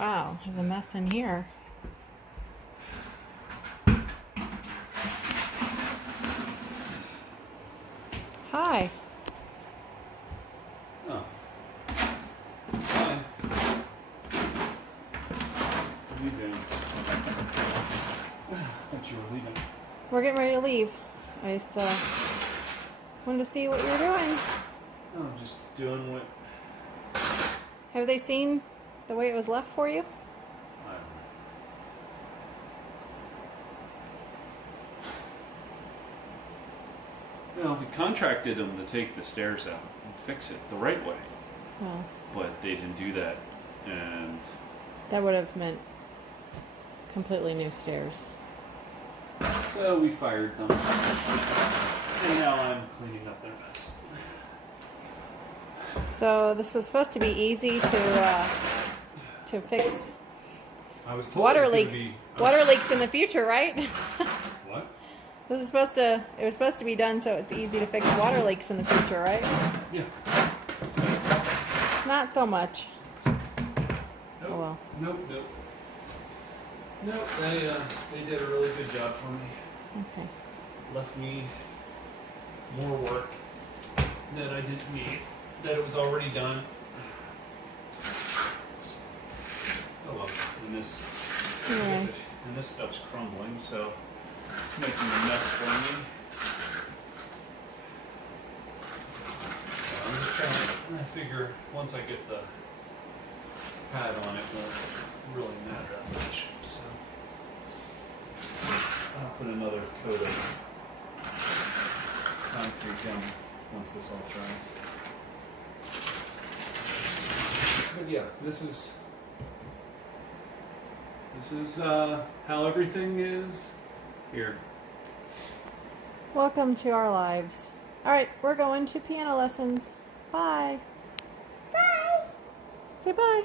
Wow, there's a mess in here. Hi. Oh. Hi. What are you doing? I thought you were leaving. We're getting ready to leave. I just wanted to see what you were doing. Oh, I'm just doing what... Have they seen the way it was left for you? I don't know. Well, we contracted them to take the stairs out and fix it the right way. Oh. But they didn't do that. And... That would have meant completely new stairs. so we fired them. And now I'm cleaning up their mess. So this was supposed to be easy to fix I was told water it was gonna leaks. be... Water leaks in the future, right? What? It was supposed to be done so it's easy to fix water leaks in the future, right? Yeah. Not so much. Nope. Oh well. Nope. Nope. They did a really good job for me. Okay. Left me more work that I didn't need. That it was already done. Oh well. And this stuff's crumbling, so it's making a mess for me. I'm just trying to figure once I get the pad on it, won't really matter that much. So I'll put another coat of concrete down once this all dries. But yeah, this is how everything is here. Welcome to our lives. All right, we're going to piano lessons. Bye. Bye. Say bye.